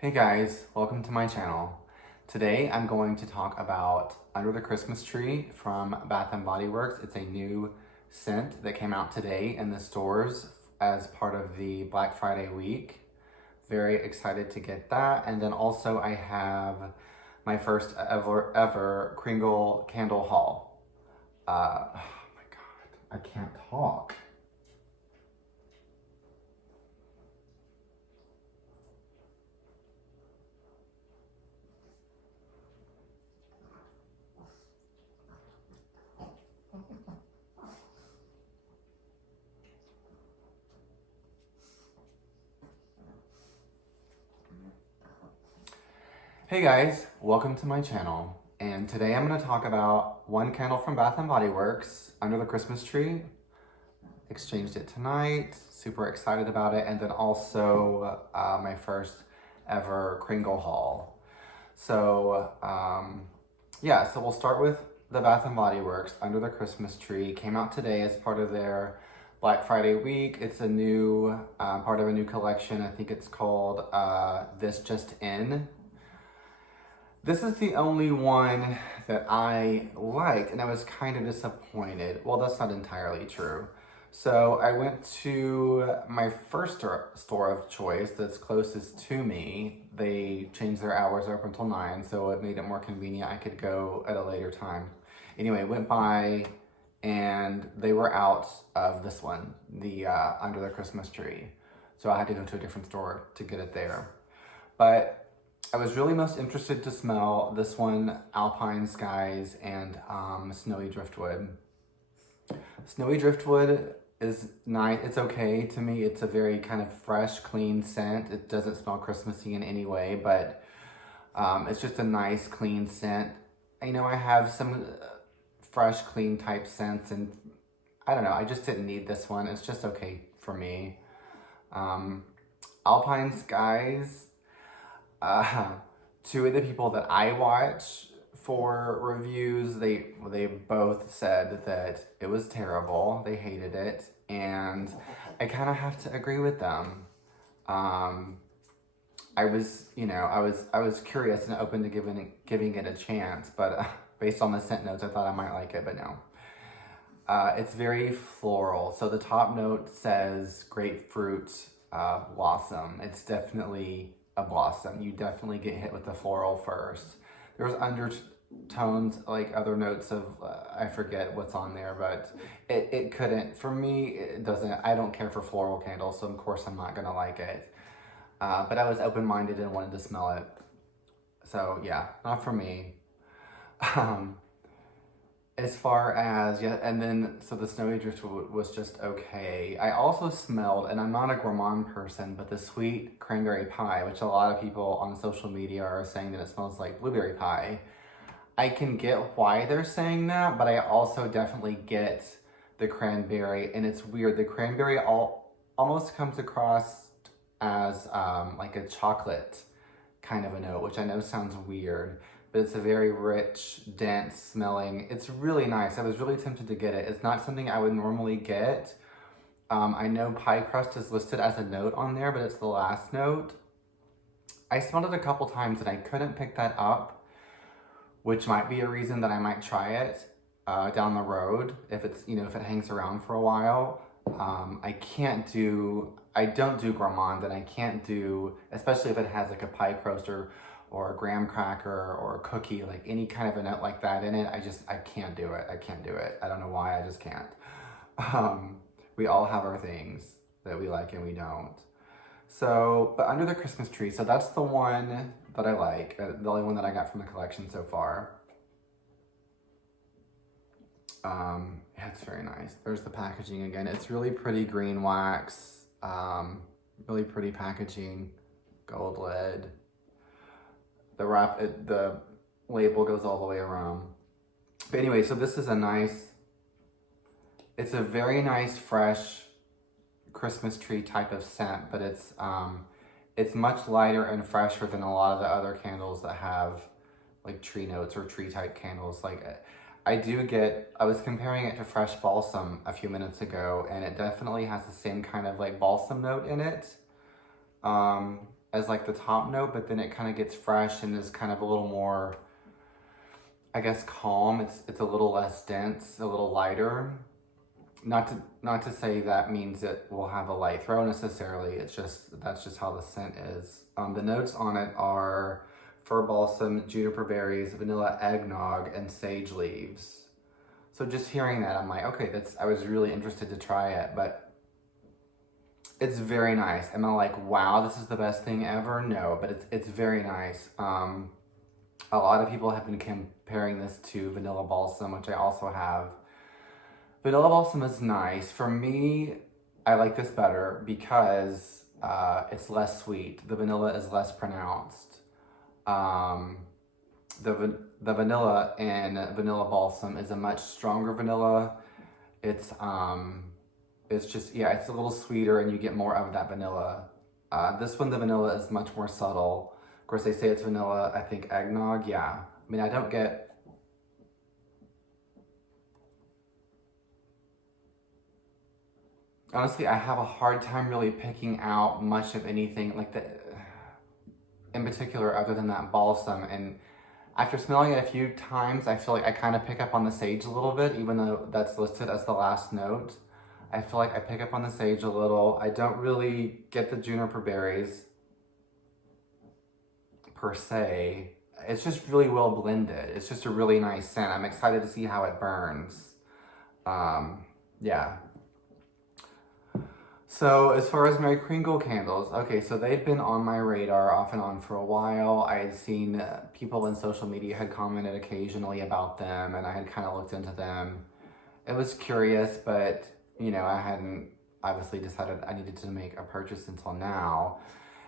Hey guys, welcome to my channel. Today I'm going to talk about Under the Christmas Tree from Bath & Body Works. It's a new scent that came out today in the stores as part of the Black Friday week. Very excited to get that. And then also I have my first ever Kringle Candle haul. Oh my God, I can't talk. Hey guys, welcome to my channel. And today I'm going to talk about one candle from Bath & Body Works, Under the Christmas Tree. Exchanged it tonight, super excited about it. And then also my first ever Kringle haul. So yeah, so we'll start with the Bath & Body Works Under the Christmas Tree. Came out today as part of their Black Friday week. It's a new, part of a new collection. I think it's called This Just In. This is the only one that I liked, and I was kind of disappointed. Well, that's not entirely true. So I went to my first store of choice that's closest to me. They changed their hours up until 9, so it made it more convenient. I could go at a later time. Anyway, went by, and they were out of this one, the Under the Christmas Tree. So I had to go to a different store to get it there. But I was really most interested to smell this one, Alpine Skies and Snowy Driftwood. Snowy Driftwood is nice. It's okay to me. It's a very kind of fresh, clean scent. It doesn't smell Christmassy in any way, but it's just a nice, clean scent. You know, I have some fresh, clean type scents, and I don't know. I just didn't need this one. It's just okay for me. Alpine Skies. Two of the people that I watch for reviews, they both said that it was terrible. They hated it, and I kind of have to agree with them. I was curious and open to giving it a chance, but based on the scent notes, I thought I might like it, but no. It's very floral. So the top note says grapefruit blossom. It's definitely a blossom. You definitely get hit with the floral first. There's undertones, like other notes of, I forget what's on there, but it couldn't, for me, it doesn't, I don't care for floral candles, so of course I'm not gonna like it. But I was open-minded and wanted to smell it. So yeah, not for me. As far as, yeah, and then, so the Snowy Driftwood was just okay. I also smelled, and I'm not a gourmand person, but the sweet cranberry pie, which a lot of people on social media are saying that it smells like blueberry pie. I can get why they're saying that, but I also definitely get the cranberry, and it's weird. The cranberry almost comes across as like a chocolate kind of a note, which I know sounds weird, but it's a very rich, dense smelling. It's really nice. I was really tempted to get it. It's not something I would normally get. I know pie crust is listed as a note on there, but it's the last note. I smelled it a couple times and I couldn't pick that up, which might be a reason that I might try it down the road if it's, if it hangs around for a while. I don't do gourmand, and I can't do, especially if it has like a pie crust or a graham cracker or a cookie, like any kind of a note like that in it. I can't do it. I can't do it. I don't know why, I just can't. We all have our things that we like and we don't. So, but Under the Christmas Tree, so that's the one that I like, the only one that I got from the collection so far. Yeah, it's very nice. There's the packaging again. It's really pretty green wax, really pretty packaging, gold lid. The label goes all the way around. But anyway, so this is it's a very nice, fresh Christmas tree type of scent, but it's much lighter and fresher than a lot of the other candles that have like tree notes or tree type candles. Like I was comparing it to fresh balsam a few minutes ago, and it definitely has the same kind of like balsam note in it. as like the top note, but then it kind of gets fresh and is kind of a little more, I guess, calm. It's a little less dense, a little lighter. Not to say that means it will have a light throw necessarily. It's just, that's just how the scent is. The notes on it are fir balsam, juniper berries, vanilla eggnog, and sage leaves. So just hearing that, I'm like, okay, I was really interested to try it, but it's very nice. Am I like, wow, this is the best thing ever? No, but it's very nice. A lot of people have been comparing this to vanilla balsam, which I also have. Vanilla balsam is nice. For me, I like this better because it's less sweet. The vanilla is less pronounced. The vanilla in vanilla balsam is a much stronger vanilla. It's just, yeah, it's a little sweeter and you get more of that vanilla. This one, the vanilla is much more subtle. Of course, they say it's vanilla, I think eggnog, yeah. I mean, I don't get, honestly, I have a hard time really picking out much of anything like that in particular other than that balsam. And after smelling it a few times, I feel like I kind of pick up on the sage a little bit, even though that's listed as the last note. I feel like I pick up on the sage a little. I don't really get the juniper berries per se. It's just really well blended. It's just a really nice scent. I'm excited to see how it burns. Yeah. So as far as my Kringle candles, okay, so they've been on my radar off and on for a while. I had seen people in social media had commented occasionally about them, and I had kind of looked into them. It was curious, but you know, I hadn't obviously decided I needed to make a purchase until now.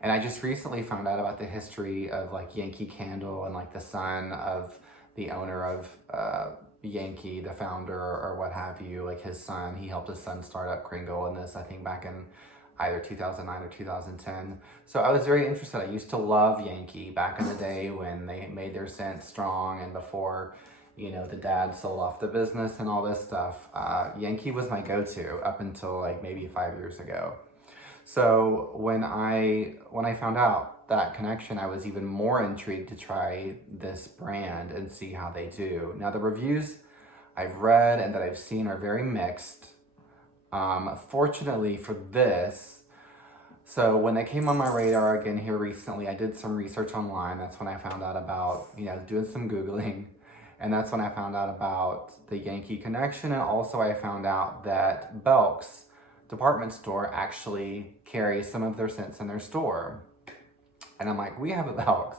And I just recently found out about the history of like Yankee Candle and like the son of the owner of Yankee, the founder or what have you, like his son, he helped his son start up Kringle and this, I think back in either 2009 or 2010. So I was very interested. I used to love Yankee back in the day when they made their scent strong and before, you know, the dad sold off the business and all this stuff. Yankee was my go-to up until like maybe 5 years ago. So when I found out that connection, I was even more intrigued to try this brand and see how they do. Now the reviews I've read and that I've seen are very mixed. Fortunately for this, so when they came on my radar again here recently, I did some research online. That's when I found out about, you know, doing some Googling. And that's when I found out about the Yankee connection. And also I found out that Belk's department store actually carries some of their scents in their store. And I'm like, we have a Belk's.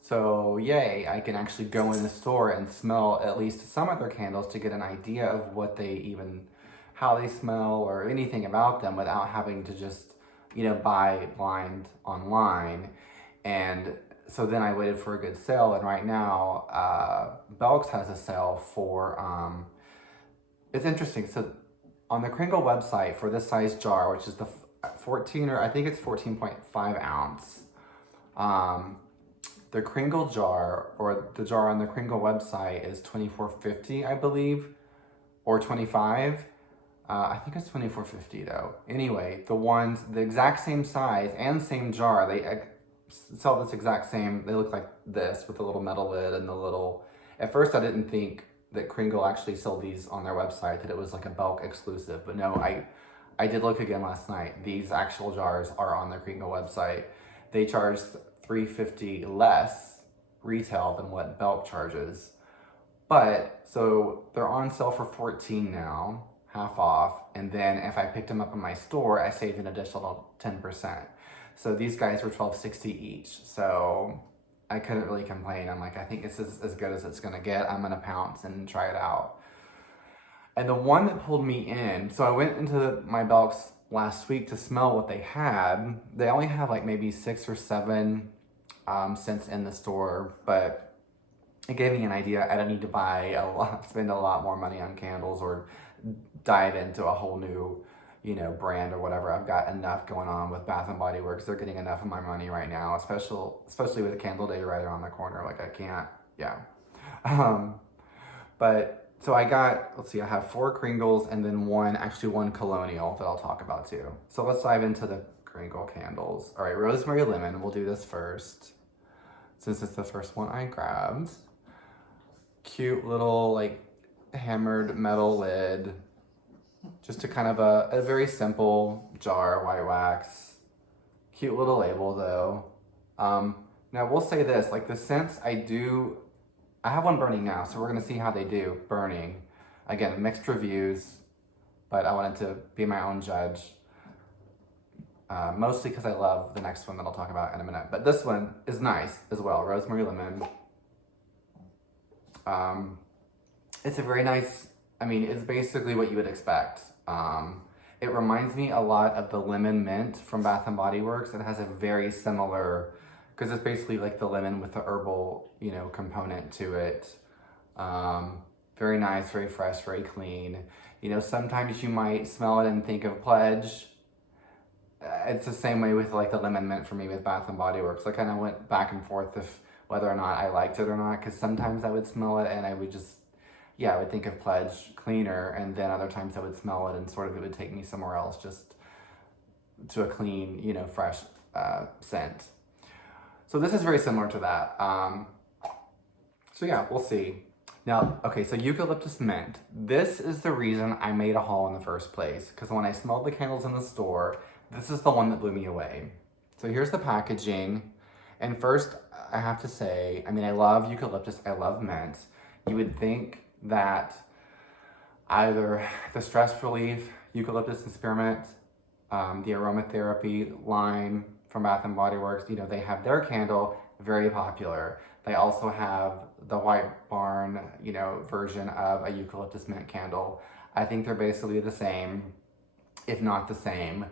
So yay, I can actually go in the store and smell at least some of their candles to get an idea of what they even, how they smell or anything about them without having to just, you know, buy blind online. And so then I waited for a good sale, and right now, Belk's has a sale for, it's interesting. So on the Kringle website for this size jar, which is the 14 or I think it's 14.5 ounce, the Kringle jar or the jar on the Kringle website is $24.50, I believe, or $25. I think it's $24.50 though. Anyway, the exact same size and same jar, they sell this exact same, they look like this with the little metal lid and the little, at first I didn't think that Kringle actually sold these on their website, that it was like a Belk exclusive, but no, I did look again last night. These actual jars are on the Kringle website. They charge $3.50 less retail than what Belk charges. But, so they're on sale for $14 now, half off, and then if I picked them up in my store, I saved an additional 10%. So these guys were $12.60 each. So I couldn't really complain. I'm like, I think this is as good as it's gonna get. I'm gonna pounce and try it out. And the one that pulled me in, so I went into my Belk's last week to smell what they had. They only have like maybe 6 or 7 scents in the store, but it gave me an idea. I don't need to buy spend a lot more money on candles or dive into a whole new, you know, brand or whatever. I've got enough going on with Bath and Body Works. They're getting enough of my money right now, especially with Candle Day right around the corner. Like I can't, yeah. But so I got, let's see, I have 4 Kringles and then one Colonial that I'll talk about too. So let's dive into the Kringle candles. All right, Rosemary Lemon, we'll do this first, since it's the first one I grabbed. Cute little like hammered metal lid. Just a kind of a very simple jar, white wax. Cute little label though. Now we'll say this, like the scents I have one burning now, so we're gonna see how they do burning. Again, mixed reviews, but I wanted to be my own judge. Mostly because I love the next one that I'll talk about in a minute. But this one is nice as well, Rosemary Lemon. It's a very nice, I mean, it's basically what you would expect. It reminds me a lot of the Lemon Mint from Bath & Body Works. It has a very similar, because it's basically like the lemon with the herbal, you know, component to it. Very nice, very fresh, very clean. You know, sometimes you might smell it and think of Pledge. It's the same way with like the Lemon Mint for me with Bath & Body Works. I kind of went back and forth if whether or not I liked it or not, because sometimes I would smell it and I would just, yeah, I would think of Pledge cleaner, and then other times I would smell it and sort of it would take me somewhere else, just to a clean, you know, fresh scent. So this is very similar to that. So yeah, we'll see. Now, okay, so Eucalyptus Mint. This is the reason I made a haul in the first place, because when I smelled the candles in the store, this is the one that blew me away. So here's the packaging. And first, I have to say, I mean, I love eucalyptus, I love mint. You would think that either the stress relief, eucalyptus and spearmint, the aromatherapy line from Bath & Body Works, you know, they have their candle, very popular. They also have the White Barn, you know, version of a eucalyptus mint candle. I think they're basically the same, if not the same.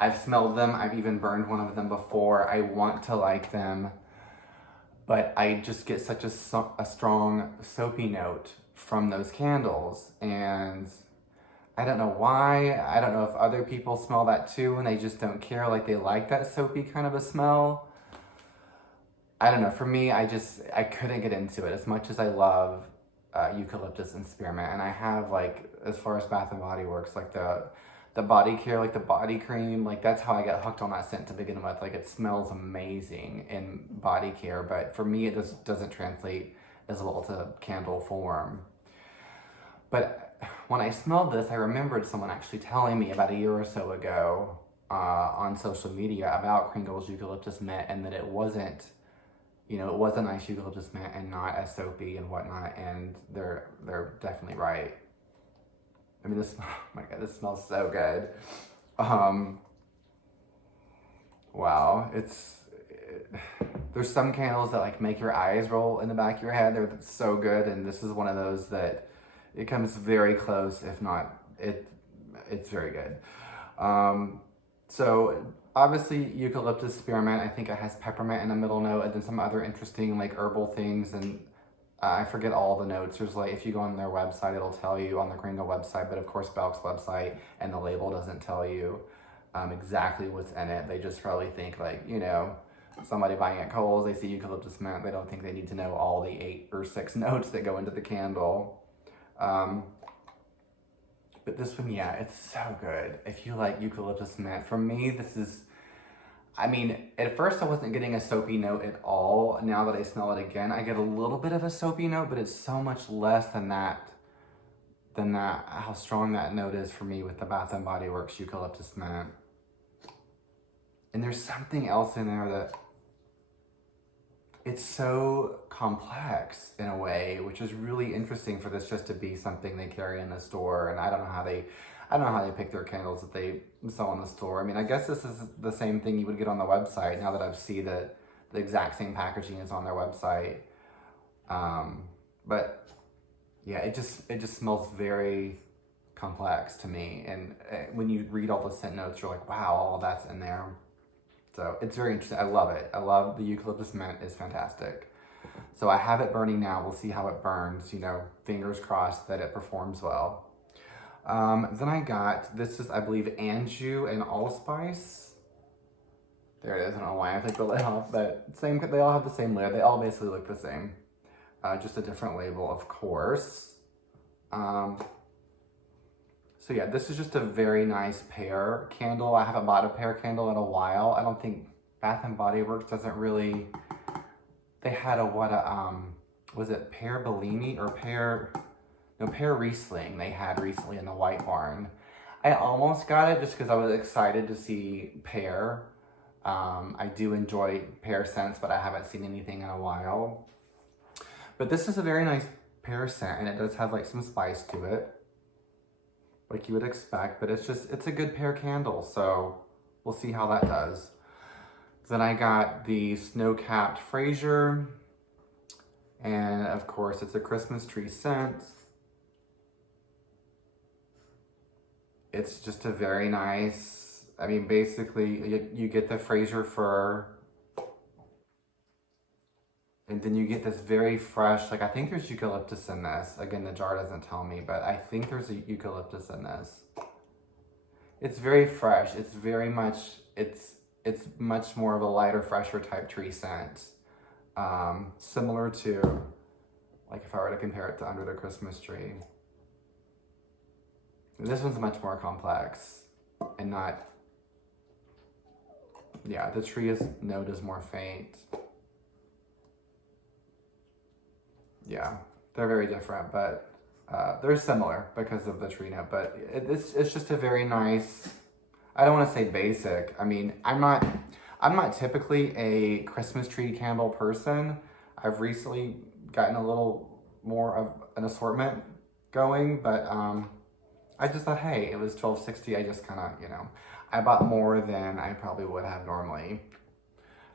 I've smelled them, I've even burned one of them before. I want to like them, but I just get such a strong soapy note from those candles, and I don't know why. I don't know if other people smell that too and they just don't care, like they like that soapy kind of a smell. I don't know, for me, I couldn't get into it as much as I love eucalyptus and spearmint, and I have, like, as far as Bath & Body Works, like the body care, like the body cream, like that's how I got hooked on that scent to begin with. Like it smells amazing in body care, but for me it just doesn't translate as well to candle form. But when I smelled this, I remembered someone actually telling me about a year or so ago on social media about Kringle's Eucalyptus Mint, and that it wasn't, you know, it was a nice eucalyptus mint and not as soapy and whatnot, and they're definitely right. I mean, this, oh my God, this smells so good. Wow, there's some candles that like make your eyes roll in the back of your head. They're so good, and this is one of those that it comes very close, if not, it's very good. So obviously eucalyptus spearmint, I think it has peppermint in the middle note, and then some other interesting like herbal things, and I forget all the notes. There's like, if you go on their website, it'll tell you on the Kringle website, but of course Belk's website and the label doesn't tell you exactly what's in it. They just probably think like, you know, somebody buying at Kohl's, they see eucalyptus mint, they don't think they need to know all the 8 or 6 notes that go into the candle. But this one, yeah, it's so good. If you like eucalyptus mint, for me, this is, I mean, at first I wasn't getting a soapy note at all. Now that I smell it again, I get a little bit of a soapy note, but it's so much less than that, how strong that note is for me with the Bath & Body Works Eucalyptus Mint. And there's something else in there that, it's so complex in a way, which is really interesting for this just to be something they carry in the store. And I don't know how they pick their candles that they sell in the store. I mean, I guess this is the same thing you would get on the website now that I've seen that the exact same packaging is on their website. But yeah, it just smells very complex to me. And when you read all the scent notes, you're like, wow, all that's in there. So it's very interesting. I love it. I love the eucalyptus mint. It's fantastic. So I have it burning now. We'll see how it burns. You know, fingers crossed that it performs well. Then I got, this is, I believe, Anjou Allspice. There it is. I don't know why I took the lid off, but same. They all have the same lid. They all basically look the same. Just a different label, of course. So So yeah, this is just a very nice pear candle. I haven't bought a pear candle in a while. I don't think Bath and Body Works doesn't really, they had a, was it pear Bellini or pear Riesling they had recently in the White Barn. I almost got it just because I was excited to see pear. I do enjoy pear scents, but I haven't seen anything in a while. But this is a very nice pear scent, and it does have like some spice to it, like you would expect, but it's a good pear candle, so we'll see how that does. Then I got the Snow-Capped Frasier, and of course it's a Christmas tree scent. It's just a very nice, I mean, basically you get the Frasier fir, and then you get this very fresh, like I think there's eucalyptus in this. Again, the jar doesn't tell me, but I think there's a eucalyptus in this. It's very fresh. It's very much, it's much more of a lighter, fresher type tree scent. Similar to, like if I were to compare it to Under the Christmas Tree. This one's much more complex and not, yeah, the tree note is more faint. Yeah, they're very different, but they're similar because of the tree note, but it's just a very nice, I don't want to say basic. I mean, I'm not typically a Christmas tree candle person. I've recently gotten a little more of an assortment going, but I just thought, hey, it was $12.60. I just kind of, you know, I bought more than I probably would have normally.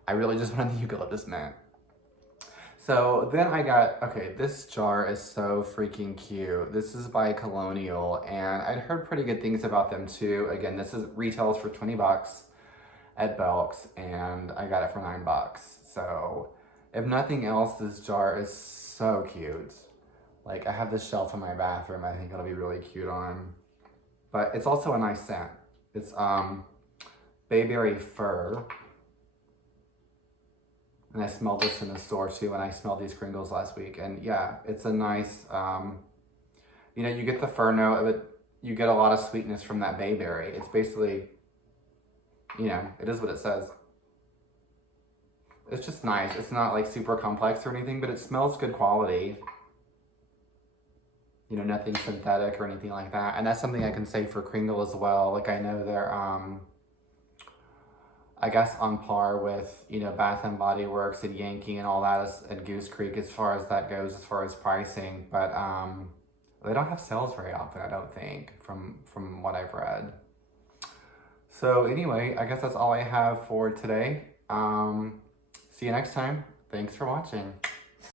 I really just wanted the Eucalyptus Mint. So then I got, okay, this jar is so freaking cute. This is by Colonial, and I'd heard pretty good things about them too. Again, this is retails for 20 bucks at Belk's, and I got it for 9 bucks. So if nothing else, this jar is so cute. Like, I have this shelf in my bathroom. I think it'll be really cute on. But it's also a nice scent. It's Bayberry Fir. And I smelled this in the store too, and I smelled these Kringles last week. And yeah, it's a nice, you know, you get the fir note, but you get a lot of sweetness from that bayberry. It's basically, you know, it is what it says. It's just nice. It's not like super complex or anything, but it smells good quality. You know, nothing synthetic or anything like that. And that's something I can say for Kringle as well. Like, I know they're, I guess on par with, you know, Bath and Body Works and Yankee and all that at Goose Creek as far as that goes, as far as pricing. But they don't have sales very often, I don't think, from what I've read. So anyway, I guess that's all I have for today. See you next time. Thanks for watching.